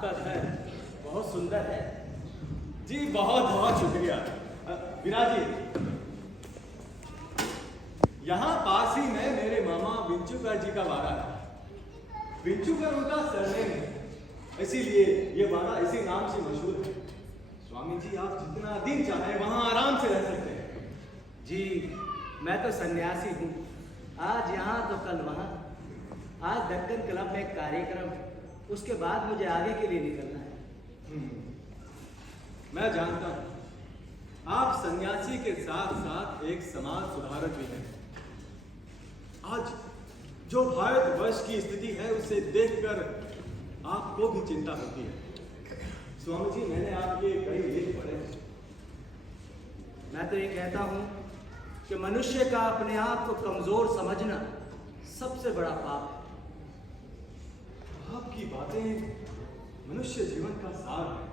आपका घर बहुत सुंदर है। जी बहुत बहुत शुक्रिया। विराजी, यहाँ पास ही में मेरे मामा विंचुकर जी का वाड़ा है। विंचुकर उनका सरनेम है, इसीलिए ये वाड़ा इसी नाम से मशहूर है। स्वामी जी, आप जितना दिन चाहे वहाँ आराम से रह सकते हैं। जी मैं तो सन्यासी हूँ, आज यहाँ तो कल वहाँ। आज दक्कन क्लब में एक कार्यक्रम, उसके बाद मुझे आगे के लिए निकलना है। मैं जानता हूँ आप सन्यासी के साथ साथ एक समाज सुधारक भी हैं। आज जो भारतवर्ष की स्थिति है उसे देखकर आपको भी चिंता होती है। स्वामी जी, मैंने आपके कई लेख पढ़े। मैं तो ये कहता हूँ कि मनुष्य का अपने आप को कमजोर समझना सबसे बड़ा पाप है। आपकी बातें मनुष्य जीवन का सार है।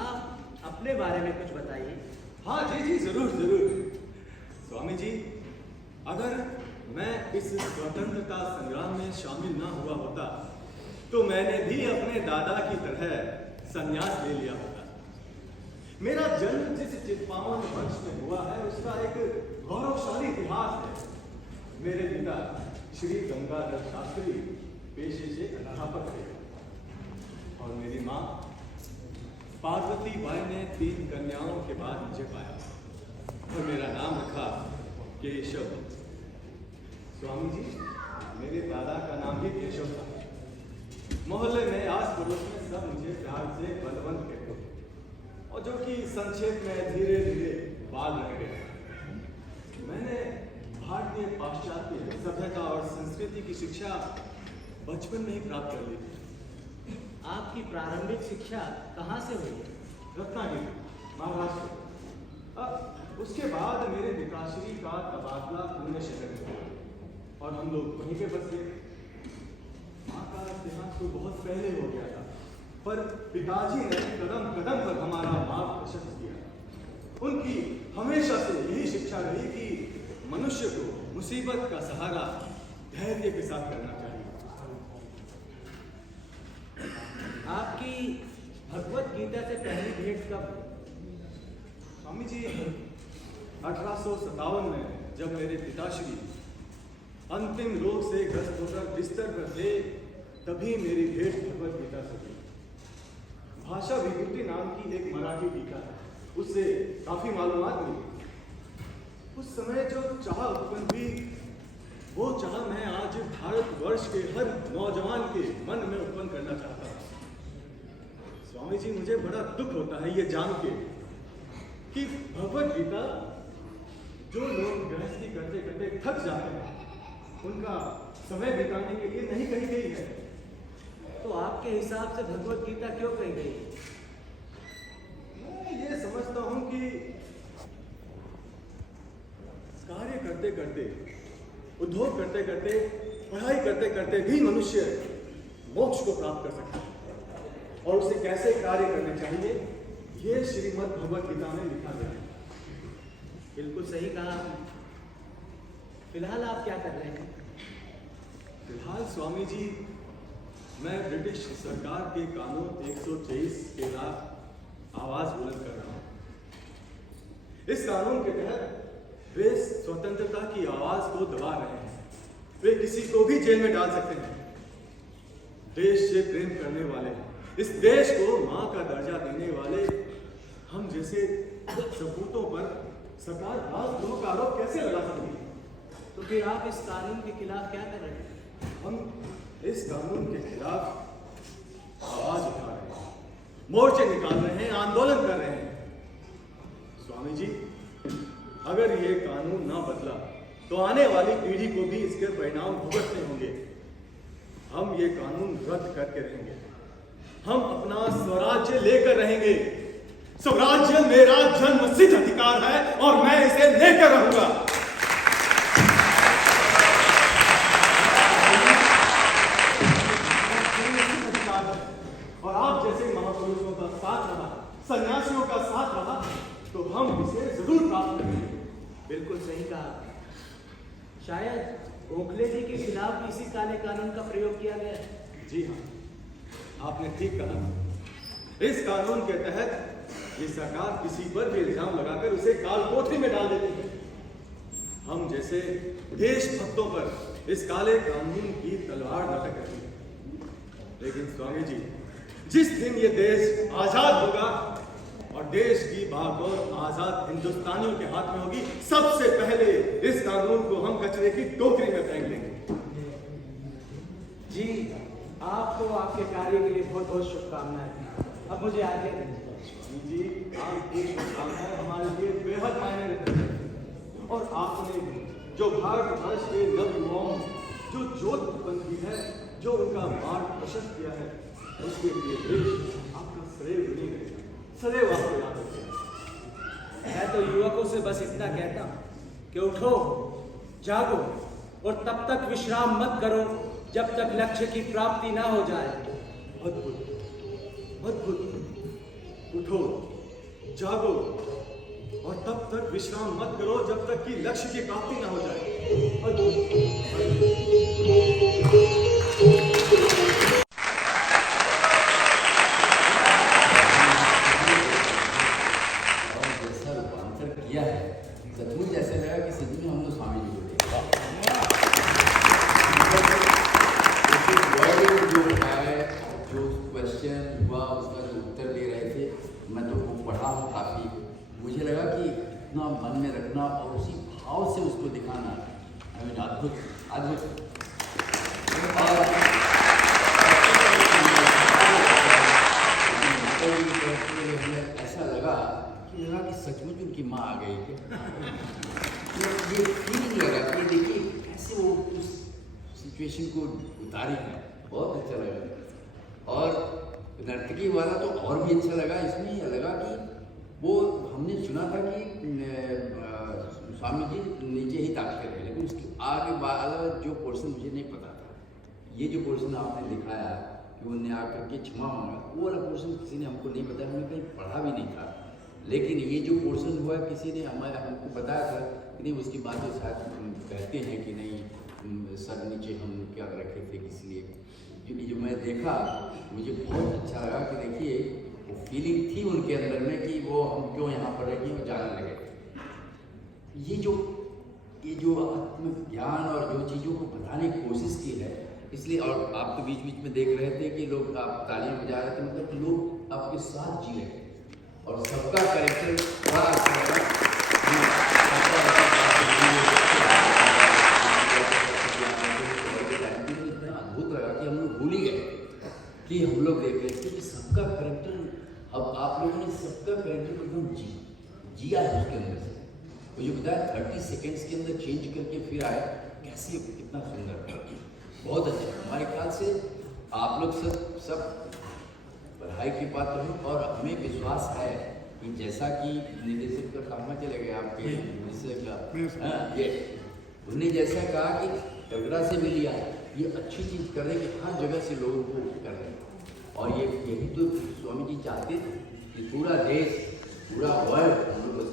आप अपने बारे में कुछ बताइए। हाँ जी जी, जरूर जरूर। स्वामी जी, अगर मैं इस स्वतंत्रता संग्राम में शामिल ना हुआ होता तो मैंने भी अपने दादा की तरह संन्यास ले लिया होता। मेरा जन्म जिस चित्पावन वंश में हुआ है उसका एक गौरवशाली इतिहास है। मेरे पिता श्री गंगाधर शास्त्री पेशे से अध्यापक थे और मेरी माँ पार्वती बाई ने 3 कन्याओं के बाद मुझे पाया और मेरा नाम रखा केशव। स्वामी जी, मेरे दादा का नाम भी केशव था। मोहल्ले में आस पड़ोस में सब मुझे प्यार से बलवंत कहते थे, और जो कि संक्षेप में धीरे धीरे बाल रह गए। मैंने भारतीय पाश्चात्य सभ्यता और संस्कृति की शिक्षा बचपन में ही प्राप्त कर ली थी। आपकी प्रारंभिक शिक्षा कहाँ से हुई? रत्नागिरी, महाराष्ट्र। उसके बाद मेरे पिताश्री का तबादला पुणे शहर में हुआ और हम लोग वहीं पे बस गए। माँ का देहांत तो बहुत पहले हो गया था, पर पिताजी ने कदम कदम पर हमारा मार्गदर्शन किया। उनकी हमेशा से यही शिक्षा रही कि मनुष्य को मुसीबत का सहारा धैर्य के साथ करना चाहिए। आपकी भगवत गीता से पहली भेंट कब? स्वामी जी, 1857 में जब मेरे पिताश्री अंतिम रोग से ग्रस्त होकर बिस्तर पर थे, तभी मेरी भेंट भगवत गीता से हुई। भाषा विभूति नाम की एक मराठी टीका है, उससे काफी मालूमात मिली। उस समय जो चाह उत्पन्न हुई, वो चाह मैं आज भारतवर्ष के हर नौजवान के मन में उत्पन्न करना चाहता हूँ। स्वामी जी, मुझे बड़ा दुख होता है ये जान के कि भगवत गीता जो लोग गृहस्थी करते करते थक जाते हैं, उनका समय बिताने के लिए नहीं कही गई है। तो आपके हिसाब से भगवत गीता क्यों कही गई? मैं ये समझता हूं कि कार्य करते करते, उद्योग करते करते, पढ़ाई करते करते भी मनुष्य मोक्ष को प्राप्त कर सकता है, और उसे कैसे कार्य करने चाहिए ये श्रीमद् भगवत गीता में लिखा गया है। बिल्कुल सही कहा आपने। फिलहाल आप क्या कर रहे हैं? फिलहाल स्वामी जी, मैं ब्रिटिश सरकार के कानून 123 के खिलाफ आवाज बुलंद कर रहा हूं। इस कानून के तहत वे स्वतंत्रता की आवाज को दबा रहे हैं। वे किसी को भी जेल में डाल सकते हैं। देश से प्रेम करने वाले, इस देश को मां का दर्जा देने वाले हम जैसे सपूतों पर सरकार राजद्रोह का आरोप कैसे लगा सकती है? तो फिर आप इस कानून के खिलाफ क्या कर रहे हैं? हम इस कानून के खिलाफ आवाज उठा रहे हैं, मोर्चे निकाल रहे हैं, आंदोलन कर रहे हैं। स्वामी जी, अगर ये कानून ना बदला तो आने वाली पीढ़ी को भी इसके परिणाम भुगतने होंगे। हम ये कानून रद्द करके रहेंगे। हम अपना स्वराज्य लेकर रहेंगे। स्वराज्य मेरा जन्मसिद्ध अधिकार है और मैं इसे लेकर रहूंगा। और आप जैसे महापुरुषों का साथ रहा, सन्यासियों का साथ रहा, तो हम इसे जरूर प्राप्त करेंगे। बिल्कुल सही कहा। शायद गोखले जी के खिलाफ भी इसी काले कानून का प्रयोग किया गया है। जी हाँ, आपने ठीक कहा। इस कानून के तहत ये सरकार किसी पर भी इल्जाम लगाकर उसे काल कोठरी में डाल देती है। हम जैसे देशभक्तों पर इस काले कानून की तलवार लटक रही है। लेकिन स्वामी जी, जिस दिन ये देश आजाद होगा और देश की बागडोर आजाद हिंदुस्तानियों के हाथ में होगी, सबसे पहले इस कानून को हम कचरे की टोकरी में फेंक देंगे। जी, आपको आपके कार्य के लिए बहुत बहुत शुभकामनाएं। अब मुझे आगे स्वामी जी, आपकी शुभकामनाएं हमारे लिए बेहद मायने रखती हैं। और आपने जो भारतवर्ष के नव युवाओं जो जोत उत्पन्न की है, जो उनका मार्ग प्रशस्त किया है, उसके लिए देश आपका सदैव ऋणी रहेगा, सदैव आपको याद रखेगा। मैं तो युवकों से बस इतना कहता हूं कि उठो, जागो और तब तक विश्राम मत करो जब तक लक्ष्य की प्राप्ति ना हो जाए। अद्भुत, अद्भुत। उठो, जागो और तब तक विश्राम मत करो जब तक कि लक्ष्य की प्राप्ति ना हो जाए। अद्भुत, किया है, सचमुच ऐसा लगा कि सच में हम लोग स्वामी जी को देख जो है, जो क्वेश्चन हुआ उसका जो उत्तर दे रहे थे, मैं तो वो पढ़ा हूँ काफ़ी। मुझे लगा कि इतना मन में रखना और उसी भाव से उसको दिखाना अद्भुत अद्भुत। ऐसा लगा कि सचमुच उनकी माँ आ गई क्या। ये फीलिंग लगा कि देखिए कैसे वो उस सिचुएशन को उतारी है, बहुत अच्छा लगा। और नर्तकी वाला तो और भी अच्छा लगा। इसमें यह लगा कि वो हमने सुना था कि स्वामी जी नीचे ही ताकते रहे, लेकिन उसके आगे वाला जो पोर्शन मुझे नहीं पता था। ये जो पोर्शन आपने दिखाया कि उन्हें आकर के क्षमा मांगा, वो वाला पोर्शन किसी ने हमको नहीं बताया, हमने कहीं पढ़ा भी नहीं था। लेकिन ये जो पोर्शन हुआ किसी ने हमको बताया था कि नहीं, उसकी बात तो शायद कहते हैं कि नहीं सर नीचे हम क्या रखे थे इसलिए। क्योंकि जो मैं देखा मुझे बहुत अच्छा लगा कि देखिए वो फीलिंग थी उनके अंदर में कि वो हम क्यों यहाँ पर रह वो जानने लगे। ये जो आत्मज्ञान और जो चीज़ों को बताने की कोशिश की है, इसलिए। और आप तो बीच बीच में देख रहे थे कि लोग आप तालियां बजा रहे थे, मतलब लोग आपके साथ जी रहे थे और सबका कैरेक्टर बड़ा अच्छा लगा। इतना अद्भुत लगा कि हम लोग भूल ही गए कि हम लोग देख रहे थे कि सबका कैरेक्टर, अब आप लोगों ने सबका कैरेक्टर एकदम जिया है उसके अंदर से। मुझे बताया 30 सेकेंड्स के अंदर चेंज करके फिर आए, कैसे कितना सुंदर, बहुत अच्छा। हमारे ख्याल से आप लोग सब पढ़ाई के पात्र हैं और हमें विश्वास है कि जैसा कि निदेशक का कहाँ चले गए आपके निदेशक का, ये उन्होंने जैसा कहा कि कटरा से भी लिया, ये अच्छी चीज़ कर रहे कि हर जगह से लोगों को कर रहे हैं। और यही तो स्वामी जी चाहते थे कि पूरा देश, पूरा वर्ल्ड हम लोग बस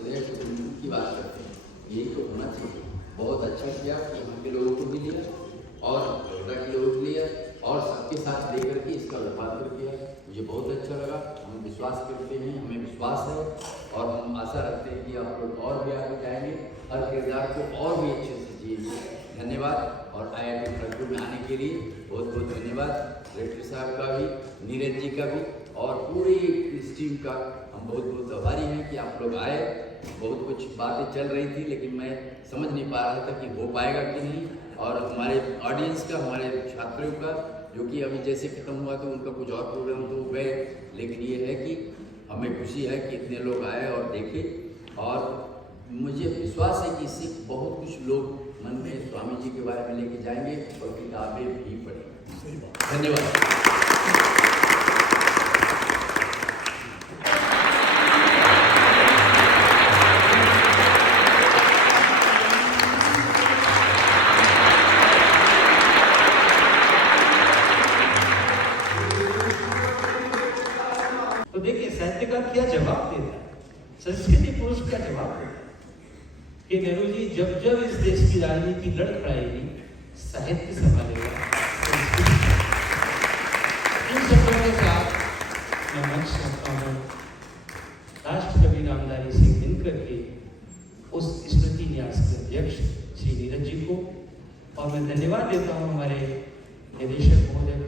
की बात करते हैं, यही तो होना चाहिए। बहुत अच्छा किया कि यहाँ के लोगों को भी लिया और कटरा के लोगों को लिया और सबके साथ लेकर के इसका रूपांतर किया। मुझे बहुत अच्छा लगा। हम विश्वास करते हैं, हमें विश्वास है और हम आशा रखते हैं कि आप लोग और भी आगे जाएंगे, हर किरदार को और भी अच्छे से जिएंगे। धन्यवाद। और IIT खड़गपुर में आने के लिए बहुत बहुत धन्यवाद डायरेक्टर साहब का भी, नीरज जी का भी और पूरी इस टीम का हम बहुत बहुत आभारी हैं कि आप लोग आए। बहुत कुछ बातें चल रही थी लेकिन मैं समझ नहीं पा रहा था कि हो पाएगा कि नहीं। और हमारे ऑडियंस का, हमारे छात्रों का, जो कि अभी जैसे खत्म हुआ तो उनका कुछ और प्रोग्राम तो गए, लेकिन ये है कि हमें खुशी है कि इतने लोग आए और देखे। और मुझे विश्वास है कि इससे बहुत कुछ लोग मन में स्वामी जी के बारे में लेके जाएंगे और किताबें भी पढ़ेंगे। धन्यवाद। तो देखिए साहित्यकार क्या जवाब देता है, संस्कृति पुरुष क्या जवाब देता है कि नेहरू जी जब जब इस देश की राजनीति लड़खड़ाएगी, साहित्य संभालेगा। इन शब्दों के साथ मैं मंच रखता हूँ राष्ट्र कवि रामधारी सिंह दिनकर के उस स्मृति न्यास के अध्यक्ष श्री नीरज जी को, और मैं धन्यवाद देता हूँ हमारे निदेशक महोदय